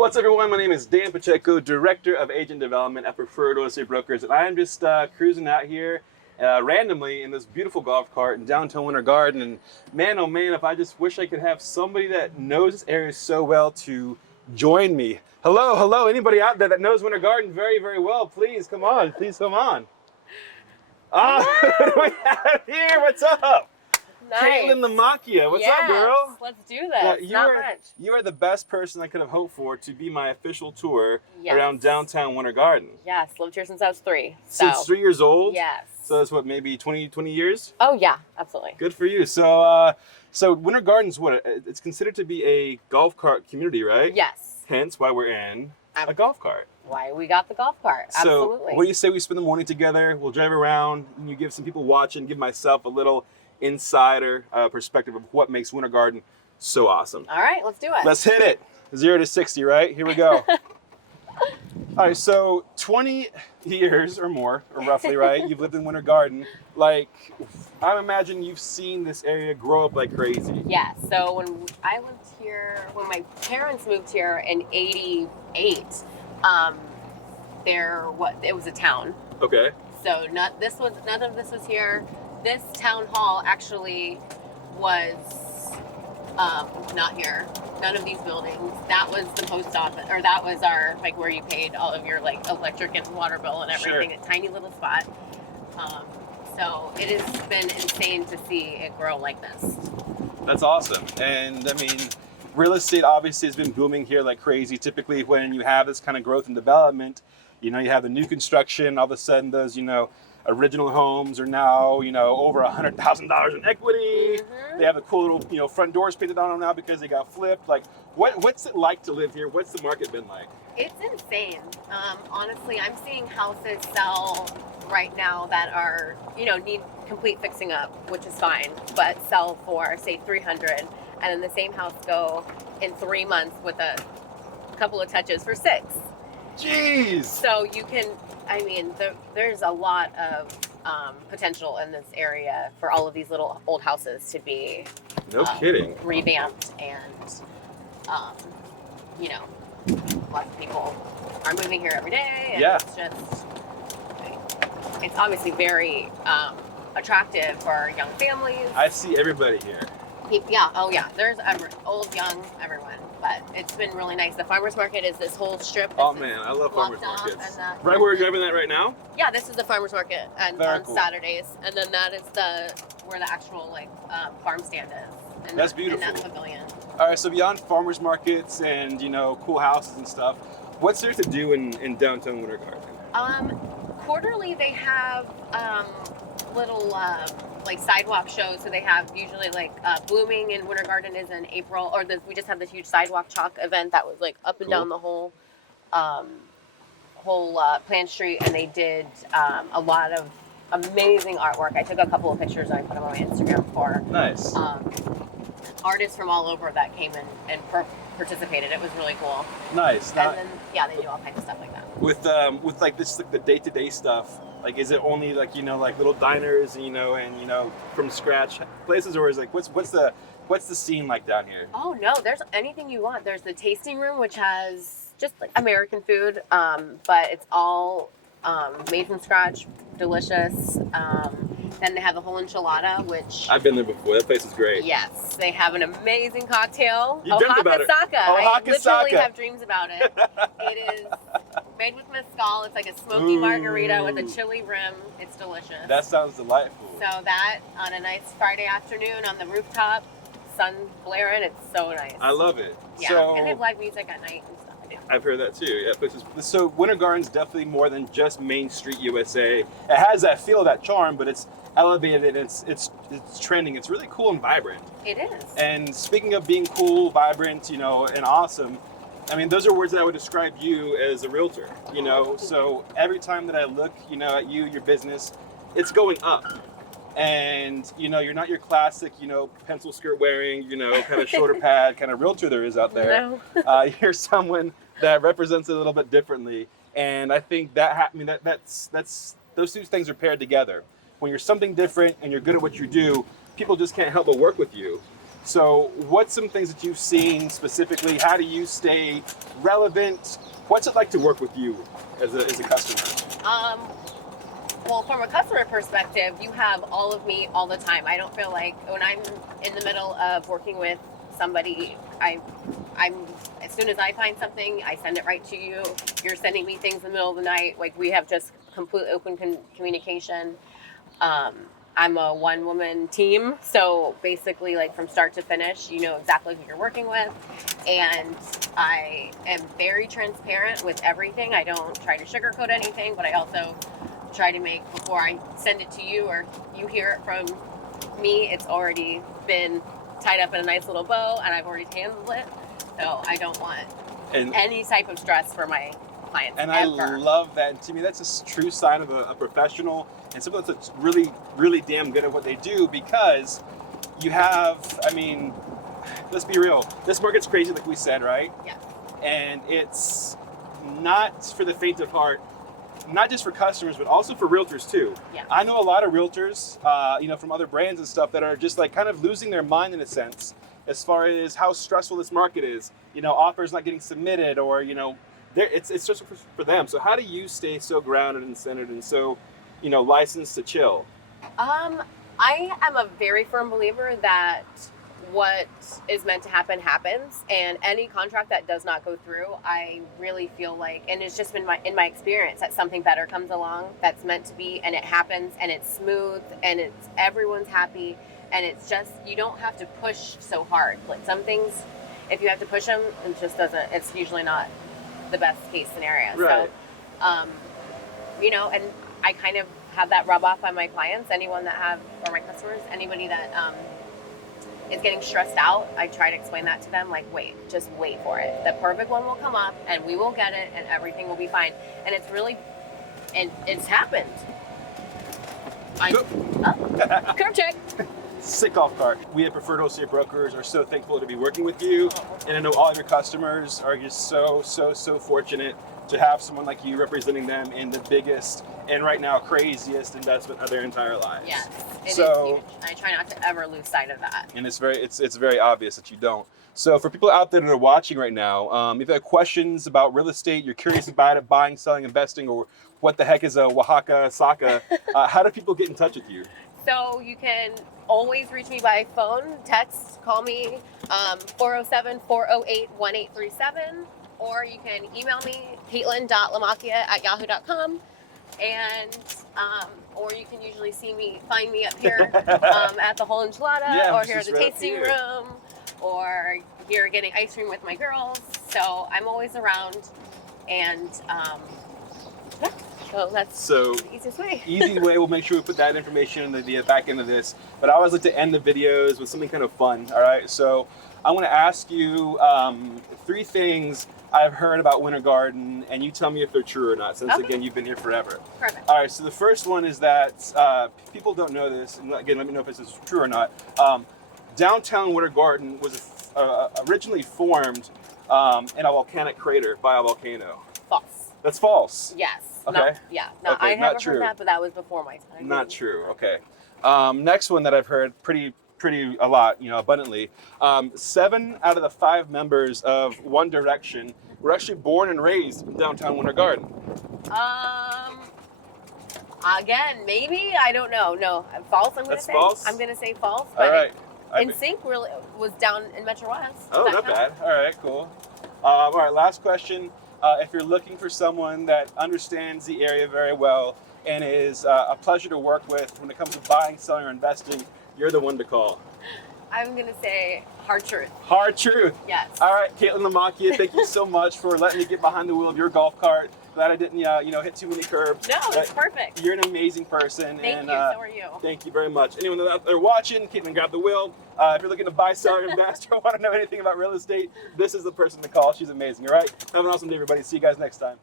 What's up, everyone? My name is Dan Pacheco, Director of Agent Development at Preferred Real Estate Brokers, and I am just cruising out here randomly in this beautiful golf cart in downtown Winter Garden. And man, oh man, if I just wish I could have somebody that knows this area so well to join me. Hello, anybody out there that knows Winter Garden very, very well, please come on. What do we have here? What's up? Nice. Kaitlin LaMacchia, what's up, girl? Let's do this. You are the best person I could have hoped for to be my official tour Yes. around downtown Winter Garden. Yes, lived here since I was 3. Since 3 years old? Yes. So that's what, maybe 20 years? Oh yeah, absolutely. Good for you. So Winter Garden's what? It's considered to be a golf cart community, right? Yes. Hence why we're in a golf cart. Why we got the golf cart. Absolutely. So what do you say we spend the morning together? We'll drive around and you give some people watching, give myself a little insider perspective of what makes Winter Garden so awesome. All right, let's do it. Let's hit it. 0 to 60, right? Here we go. All right, so 20 years or more, or roughly, right? You've lived in Winter Garden. Like, I imagine you've seen this area grow up like crazy. Yeah, so when I lived here, when my parents moved here in '88, it was a town. Okay. So none of this was here. This town hall actually was not here. None of these buildings. That was the post office, or that was our, like, where you paid all of your, like, electric and water bill and everything. Sure. A tiny little spot. So it has been insane to see it grow like this. That's awesome. And I mean, real estate obviously has been booming here like crazy. Typically when you have this kind of growth and development, you have the new construction, all of a sudden those, original homes are now, over $100,000 in equity. Mm-hmm. They have the cool little, front doors painted on them now because they got flipped. Like, what's it like to live here? What's the market been like? It's insane. Honestly, I'm seeing houses sell right now that are, need complete fixing up, which is fine, but sell for, say, $300,000, and then the same house go in 3 months with a couple of touches for $6,000. Jeez. So you can, there's a lot of potential in this area for all of these little old houses to be kidding revamped, and lots of people are moving here every day, and it's obviously very attractive for young families. I see everybody here. Yeah, there's old, young, everyone. But it's been really nice. The farmers market is this whole strip. Oh man, I love farmers markets. Right where we're driving that right now? Yeah, this is the farmers market on Saturdays, and then that is where the actual farm stand is. And that's beautiful. And that pavilion. All right, so beyond farmers markets and cool houses and stuff, what's there to do in downtown Winter Garden? Quarterly they have little sidewalk shows. So they have usually blooming in Winter Garden is in April, or we just had this huge sidewalk chalk event that was up and down the whole Plant Street, and they did a lot of amazing artwork. I took a couple of pictures and I put them on my Instagram for nice artists from all over that came in and participated. It was really cool. Nice. And then they do all kinds of stuff like that. With the day-to-day stuff, is it only little diners, and from scratch places, or is what's the scene like down here? Oh no, there's anything you want. There's the tasting room, which has just American food, but it's all made from scratch, delicious. Then they have the whole enchilada, which I've been there before. That place is great. Yes, they have an amazing cocktail. You dreamt about it. I literally have dreams about it. It is made with mezcal. It's like a smoky margarita with a chili rim. It's delicious. That sounds delightful. So that on a nice Friday afternoon on the rooftop, sun blaring, it's so nice. I love it. Yeah, and they have live music at night and stuff. I've heard that too. Yeah, places. So Winter Garden's definitely more than just Main Street USA. It has that feel, that charm, but it's elevated. It's trending. It's really cool and vibrant. It is. And speaking of being cool, vibrant, and awesome, those are words that I would describe you as a realtor. So every time that I look, at you, your business, it's going up. And you're not your classic, pencil skirt wearing, kind of shoulder pad kind of realtor there is out there. No. You're someone that represents it a little bit differently, and I think that's those two things are paired together. When you're something different and you're good at what you do, people just can't help but work with you. So what's some things that you've seen specifically? How do you stay relevant? What's it like to work with you as a customer? Well, from a customer perspective, you have all of me all the time. I don't feel like when I'm in the middle of working with somebody, I'm as soon as I find something, I send it right to you. You're sending me things in the middle of the night. Like, we have just complete open communication. I'm a one-woman team, so basically, like, from start to finish, you know exactly who you're working with, and I am very transparent with everything. I don't try to sugarcoat anything, but I also try to make, before I send it to you or you hear it from me, it's already been tied up in a nice little bow, and I've already handled it. So I don't want any type of stress for my clients. And ever. I love that. And to me, that's a true sign of a professional and someone that's really, really damn good at what they do, because you have, I mean, let's be real. This market's crazy, like we said, right? Yeah. And it's not for the faint of heart, not just for customers, but also for realtors too. Yeah. I know a lot of realtors, from other brands and stuff, that are just like kind of losing their mind in a sense, as far as how stressful this market is. Offers not getting submitted, or it's stressful for them. So how do you stay so grounded and centered and so, licensed to chill? I am a very firm believer that what is meant to happen happens, and any contract that does not go through, I really feel like, and it's just been in my experience, that something better comes along that's meant to be, and it happens, and it's smooth, and everyone's happy, and it's just, you don't have to push so hard. Like, some things, if you have to push them, it's usually not the best case scenario. Right. So, and I kind of have that rub off on my clients, or my customers, anybody that is getting stressed out. I try to explain that to them, like, just wait for it. The perfect one will come up, and we will get it, and everything will be fine. And it's happened. Curb check. Sick off cart. We at Preferred Wholesale Brokers are so thankful to be working with you, and I know all of your customers are just so fortunate to have someone like you representing them in the biggest and right now craziest investment of their entire lives. Yes, it is huge. I try not to ever lose sight of that. And it's very obvious that you don't. So for people out there that are watching right now, if you have questions about real estate, you're curious about it, buying, selling, investing, or what the heck is a Oaxaca Saca, how do people get in touch with you? So you can always reach me by phone, text, call me, 407-408-1837, or you can email me, Kaitlin.LaMacchia@yahoo.com, and or you can usually find me up here at the Whole Enchilada, or here at the tasting room, or here getting ice cream with my girls. So I'm always around, and so that's the easiest way. Easy way. We'll make sure we put that information in the back end of this. But I always like to end the videos with something kind of fun. All right. So I want to ask you 3 things I've heard about Winter Garden, and you tell me if they're true or not, since again, you've been here forever. Perfect. All right. So the first one is that people don't know this, and again, let me know if this is true or not. Downtown Winter Garden was originally formed in a volcanic crater by a volcano. False. That's false. Yes. Okay. I never heard that, but that was before my time. Not true. Okay. Next one that I've heard pretty a lot, abundantly. 7 out of the 5 members of One Direction were actually born and raised in downtown Winter Garden. Again, maybe, I don't know. No, false. That's false? I'm gonna say false. But all right. NSYNC really was down in Metro West. Oh, not bad. All right, cool. All right, last question. If you're looking for someone that understands the area very well and is a pleasure to work with when it comes to buying, selling, or investing, you're the one to call. I'm going to say hard truth. Hard truth. Yes. All right, Kaitlin LaMacchia, thank you so much for letting me get behind the wheel of your golf cart. Glad I didn't, hit too many curbs. No, it's perfect. You're an amazing person. Thank you. So are you. Thank you very much. Anyone out there watching, Kaitlin, grab the wheel. If you're looking to buy, sell, or invest, or want to know anything about real estate, this is the person to call. She's amazing. All right. Have an awesome day, everybody. See you guys next time.